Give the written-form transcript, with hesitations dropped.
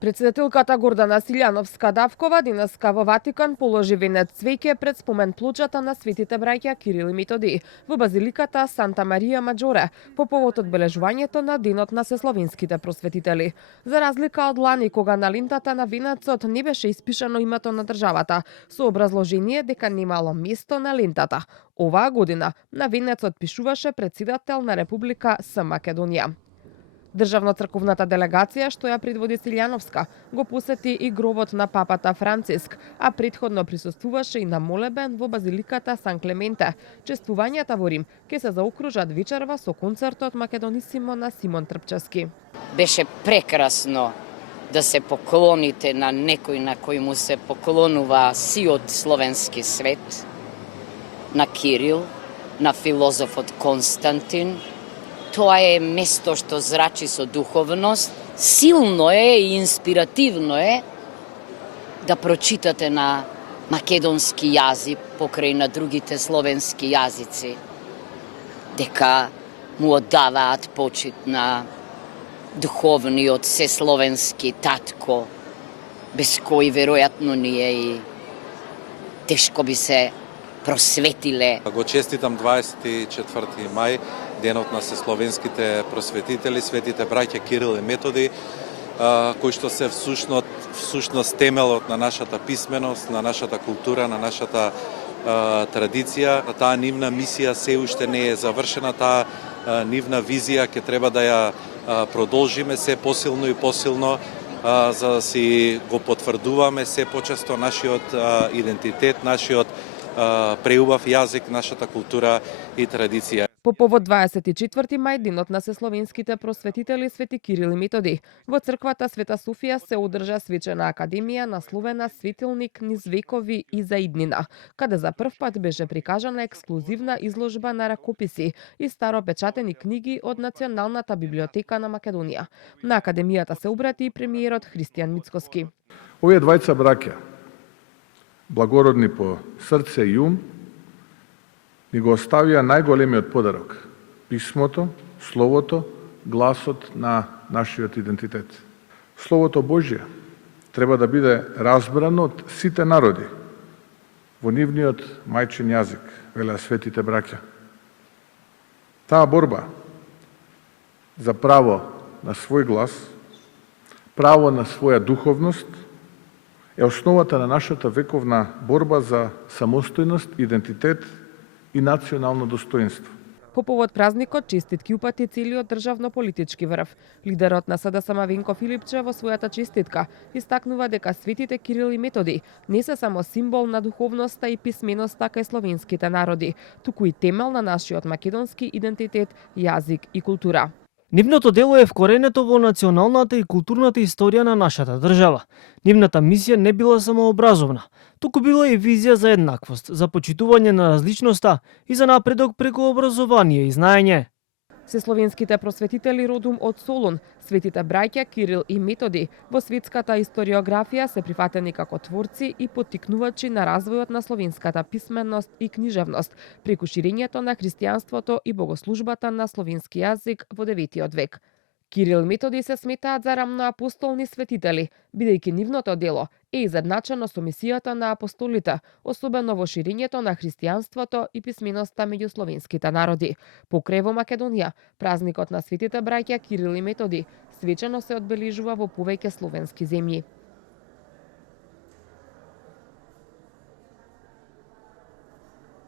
Председателката Гордана Силјановска-Давкова денеска во Ватикан положи венец цвеќе пред спомен плочата на светите браќа Кирил и Методи во базиликата Санта Марија Маџоре по повод одбележувањето на денот на сесловенските просветители. За разлика од лани кога на лентата на венецот не беше испишано името на државата, со образложение дека немало место на лентата. Оваа година на венецот пишуваше председател на Република С Македонија. Државно-црковната делегација, што ја предводи Силјановска, го посети и гробот на папата Франциск, а претходно присуствуваше и на молебен во базиликата Сан Клементе. Чествувањата во Рим ќе се заокружат вечерва со концертот Македонисимо на Симон Трпчевски. Беше прекрасно да се поклоните на некој на кој му се поклонува сиот словенски свет, на Кирил, на филозофот Константин. Тоа е место што зрачи со духовност, силно е и инспиративно е да прочитате на македонски јазик покрај на другите словенски јазици, дека му оддаваат почит на духовниот сесловенски татко, без кој веројатно ние и тешко би се просветиле. Го честитам 24 мај, денот на сесловенските просветители, светите браќа Кирил и Методи, кои што се всушност темелот на нашата писменост, на нашата култура, на нашата традиција. Таа нивна мисија се уште не е завршена, таа нивна визија ќе треба да ја продолжиме се посилно и посилно, за да си го потврдуваме се почесто нашиот идентитет, нашиот преубав јазик, нашата култура и традиција. По повод 24 мај, денот на сесловенските просветители Свети Кирил и Методи, во црквата Света Софија се одржа свечена академија насловена Светилник низ векови и за иднина, каде за прв пат беше прикажана ексклузивна изложба на ракописи и старопечатени книги од Националната библиотека на Македонија. На академијата се обрати и премиерот Христијан Мицкоски. Овие двајца браќа, благородни по срце и ум, ни го оставија најголемиот подарок – писмото, словото, гласот на нашиот идентитет. Словото Божје треба да биде разбрано од сите народи во нивниот мајчин јазик, велеа светите браќа. Таа борба за право на свој глас, право на своја духовност, е основата на нашата вековна борба за самостојност, идентитет и национално достоинство. По повод празникот честитки упати целиот државно-политички врв. Лидерот на СДСМ Венко Филипче во својата честитка истакнува дека светите Кирил и Методи не се само символ на духовноста и писменоста кај словенските народи, туку и темел на нашиот македонски идентитет, јазик и култура. Нивното дело е вкоренето во националната и културната историја на нашата држава. Нивната мисија не била само образовна, туку била и визија за еднаквост, за почитување на различноста и за напредок преку образование и знаење. Сесловенските просветители родум од Солун, светите браќа Кирил и Методи, во светската историографија се прифатени како творци и поттикнувачи на развојот на словенската писменост и книжевност, преку ширењето на христијанството и богослужбата на словенски јазик во 9 век. Кирил и Методи се сметаат за рамноапостолни светители, бидејќи нивното дело е изедначено со мисијата на апостолите, особено во ширењето на христијанството и писменоста меѓу словенските народи. Покрај во Македонија, празникот на светите браќа Кирил и Методи свечено се одбележува во повеќе словенски земји.